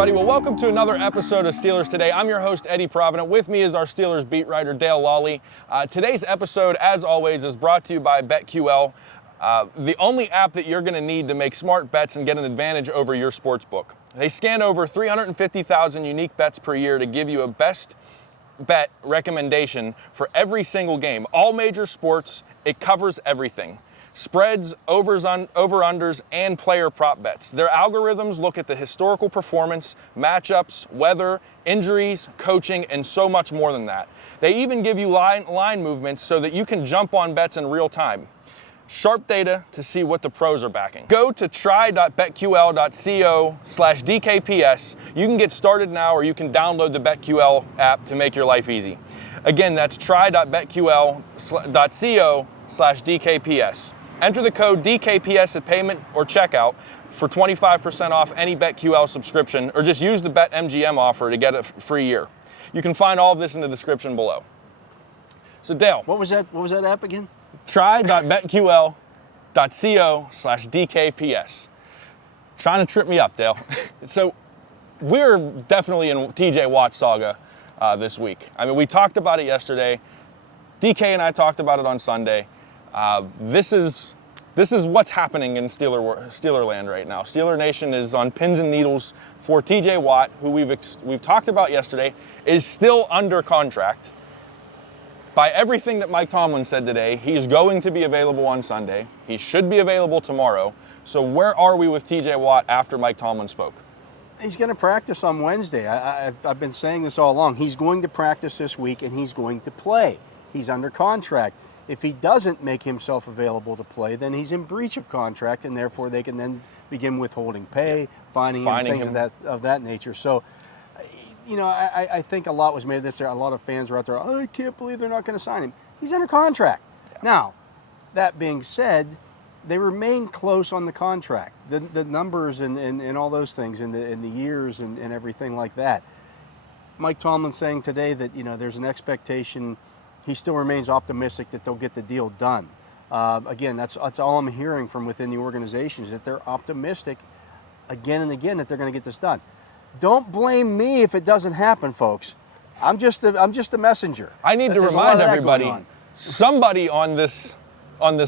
everybody. Well, welcome to another episode of Steelers Today. I'm your host, Eddie Provident. With me is our Steelers beat writer, Dale Lolley. Today's episode, as always, is brought to you by BetQL, the only app that you're going to need to make smart bets and get an advantage over your sports book. They scan over 350,000 unique bets per year to give you a best bet recommendation for every single game. All major sports, it covers everything. Spreads, over-unders, and player prop bets. Their algorithms look at the historical performance, matchups, weather, injuries, coaching, and so much more than that. They even give you line movements so that you can jump on bets in real time. Sharp data to see what the pros are backing. Go to try.betql.co/DKPS. You can get started now, or you can download the BetQL app to make your life easy. Again, that's try.betql.co/DKPS. Enter the code DKPS at payment or checkout for 25% off any BetQL subscription, or just use the BetMGM offer to get a free year. You can find all of this in the description below. So Dale. What was that app again? Try.betql.co/DKPS. Trying to trip me up, Dale. So we're definitely in TJ Watt saga this week. I mean, we talked about it yesterday. DK and I talked about it on Sunday. This is what's happening in Steeler land right now. Steeler Nation is on pins and needles for TJ Watt, who we've talked about yesterday, is still under contract. By everything that Mike Tomlin said today, he's going to be available on Sunday. He should be available tomorrow. So where are we with TJ Watt after Mike Tomlin spoke? He's going to practice on Wednesday. I've been saying this all along. He's going to practice this week, and he's going to play. He's under contract. If he doesn't make himself available to play, then he's in breach of contract, and therefore they can then begin withholding pay, finding him, things of that nature. So, you know, I think a lot was made of this. A lot of fans are out there, oh, I can't believe they're not going to sign him. He's under contract. Yeah. Now, that being said, they remain close on the contract. The numbers and all those things, and the years and everything like that. Mike Tomlin saying today that, you know, there's an expectation. He still remains optimistic that they'll get the deal done. Again, that's all I'm hearing from within the organization, is that they're optimistic again and again that they're going to get this done. Don't blame me if it doesn't happen, folks. I'm just a messenger. I need to remind everybody, somebody on this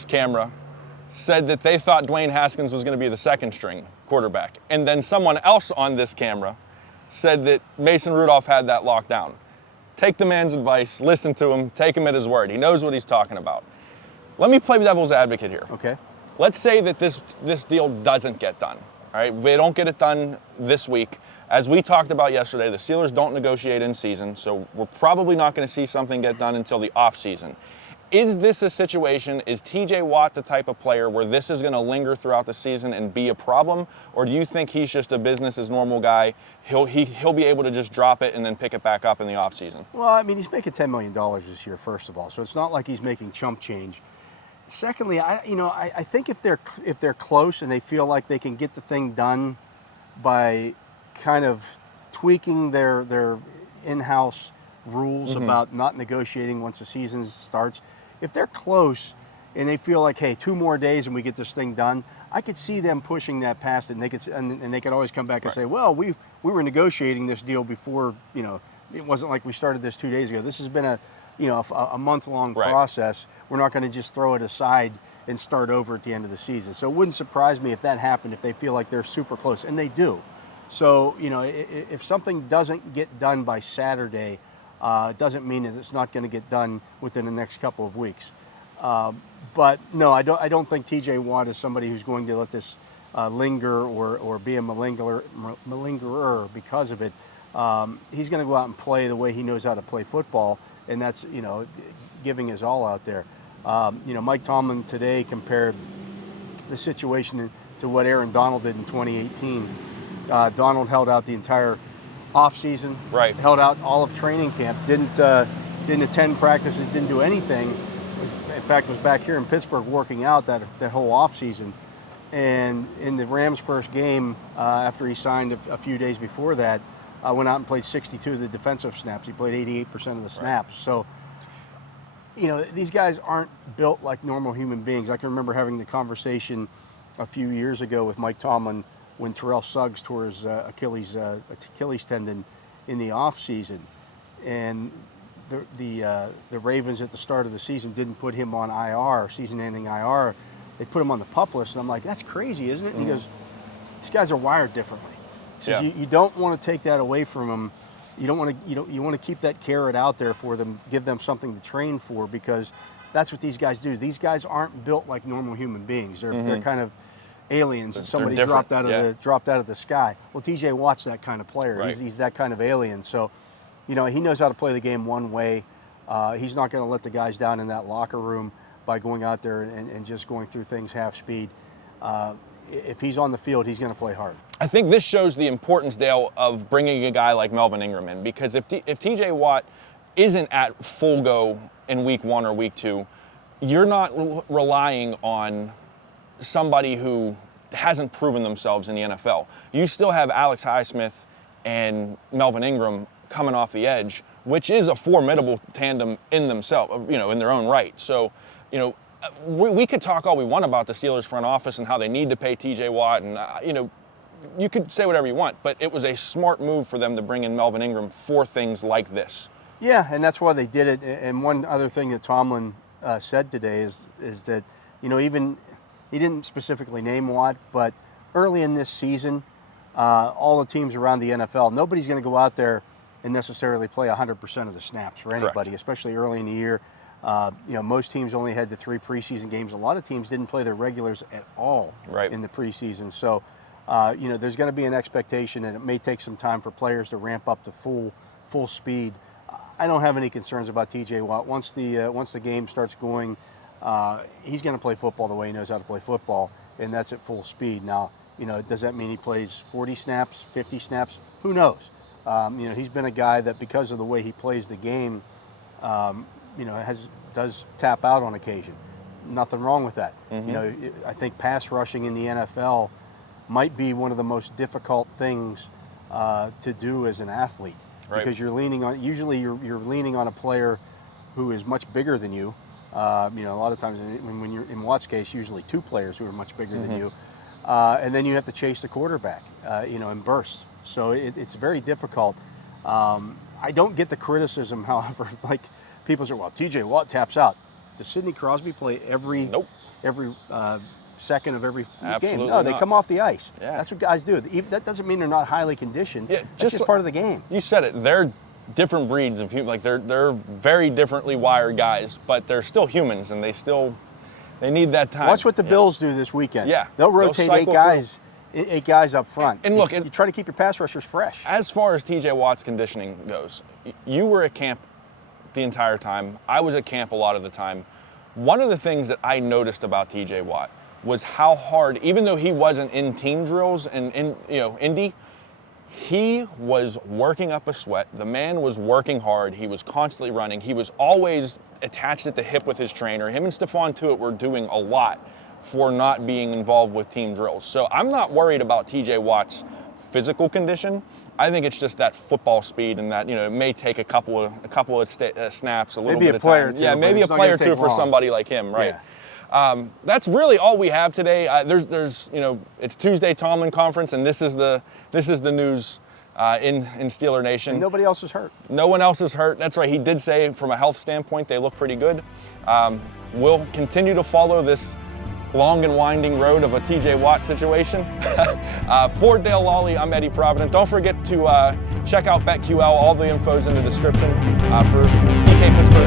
camera said that they thought Dwayne Haskins was going to be the second string quarterback. And then someone else on this camera said that Mason Rudolph had that locked down. Take the man's advice, listen to him, take him at his word. He knows what he's talking about. Let me play devil's advocate here. Okay. Let's say that this deal doesn't get done. All right, they don't get it done this week. As we talked about yesterday, the Steelers don't negotiate in season, so we're probably not going to see something get done until the off season. Is this a situation, is TJ Watt the type of player where this is going to linger throughout the season and be a problem? Or do you think he's just a business as normal guy? He'll be able to just drop it and then pick it back up in the offseason? Well, I mean, he's making $10 million this year, first of all, so it's not like he's making chump change. Secondly, I think if they're close and they feel like they can get the thing done by kind of tweaking their in-house rules about not negotiating once the season starts, if they're close and they feel like, hey, 2 more days and we get this thing done, I could see them pushing that past it, and they could always come back and say, well, we were negotiating this deal before, you know, it wasn't like we started this 2 days ago. This has been a month-long process. We're not going to just throw it aside and start over at the end of the season. So it wouldn't surprise me if that happened, if they feel like they're super close, and they do. So, you know, if something doesn't get done by Saturday, it doesn't mean that it's not going to get done within the next couple of weeks. But no, I don't think TJ Watt is somebody who's going to let this linger or be a malingerer because of it. He's going to go out and play the way he knows how to play football, and that's, you know, giving his all out there. You know, Mike Tomlin today compared the situation to what Aaron Donald did in 2018. Donald held out the entire offseason, held out all of training camp, didn't attend practices, didn't do anything. In fact, was back here in Pittsburgh working out that whole offseason. And in the Rams' first game, after he signed a few days before that, went out and played 62 of the defensive snaps. He played 88% of the snaps. So, you know, these guys aren't built like normal human beings. I can remember having the conversation a few years ago with Mike Tomlin when Terrell Suggs tore his Achilles tendon in the off season, and the Ravens at the start of the season didn't put him on IR, season-ending IR. They put him on the PUP list, and I'm like, that's crazy, isn't it? And he goes, these guys are wired differently. He says, you don't want to take that away from them. You don't want to, you want to keep that carrot out there for them, give them something to train for, because that's what these guys do. These guys aren't built like normal human beings. They're kind of aliens that somebody dropped out of the sky. Well, TJ Watt's that kind of player. Right. He's that kind of alien. So, he knows how to play the game one way. He's not going to let the guys down in that locker room by going out there and just going through things half speed. If he's on the field, he's going to play hard. I think this shows the importance, Dale, of bringing a guy like Melvin Ingram in, because if TJ Watt isn't at full go in week 1 or week 2, you're not relying on somebody who hasn't proven themselves in the NFL. You still have Alex Highsmith and Melvin Ingram coming off the edge, which is a formidable tandem in themselves, in their own right. So, we could talk all we want about the Steelers front office and how they need to pay TJ Watt, and you could say whatever you want, but it was a smart move for them to bring in Melvin Ingram for things like this. Yeah, and that's why they did it. And one other thing that Tomlin said today is that, even he didn't specifically name Watt, but early in this season, all the teams around the NFL, nobody's going to go out there and necessarily play 100% of the snaps for anybody, Correct. especially early in the year. Most teams only had the 3 preseason games. A lot of teams didn't play their regulars at all in the preseason. So, there's going to be an expectation, and it may take some time for players to ramp up to full speed. I don't have any concerns about TJ Watt. Once the game starts going, he's going to play football the way he knows how to play football, and that's at full speed. Now, does that mean he plays 40 snaps, 50 snaps? Who knows? He's been a guy that, because of the way he plays the game, does tap out on occasion. Nothing wrong with that. I think pass rushing in the NFL might be one of the most difficult things to do as an athlete, because you're leaning on you're leaning on a player who is much bigger than you. A lot of times when you're in Watt's case, usually 2 players who are much bigger than you, and then you have to chase the quarterback, in bursts. So it's very difficult. I don't get the criticism, however, like people say, well, TJ Watt taps out. Does Sidney Crosby play every second of every game? No, they come off the ice. Yeah. That's what guys do. That doesn't mean they're not highly conditioned. Yeah, that's just part of the game. You said it. They're different breeds of humans. Like they're very differently wired guys, but they're still humans, and they need that time. Watch what the Bills do this weekend. Yeah, they'll rotate 8 guys up front. And look, you try to keep your pass rushers fresh. As far as TJ Watt's conditioning goes, you were at camp the entire time. I was at camp a lot of the time. One of the things that I noticed about TJ Watt was how hard, even though he wasn't in team drills and in Indy, he was working up a sweat. The man was working hard. He was constantly running. He was always attached at the hip with his trainer. Him and Stephon Tuitt were doing a lot for not being involved with team drills. So I'm not worried about TJ Watt's physical condition. I think it's just that football speed, and that it may take a couple of snaps, a little bit of time. Maybe a player or two. Yeah, maybe a player or two for somebody like him, right? Yeah. That's really all we have today. There's it's Tuesday Tomlin conference, and this is the news in Steeler Nation. And nobody else is hurt. No one else is hurt. That's right. He did say from a health standpoint they look pretty good. We'll continue to follow this long and winding road of a TJ Watt situation. For Dale Lolley, I'm Eddie Provident. Don't forget to check out BetQL. All the info's in the description. For DK Pittsburgh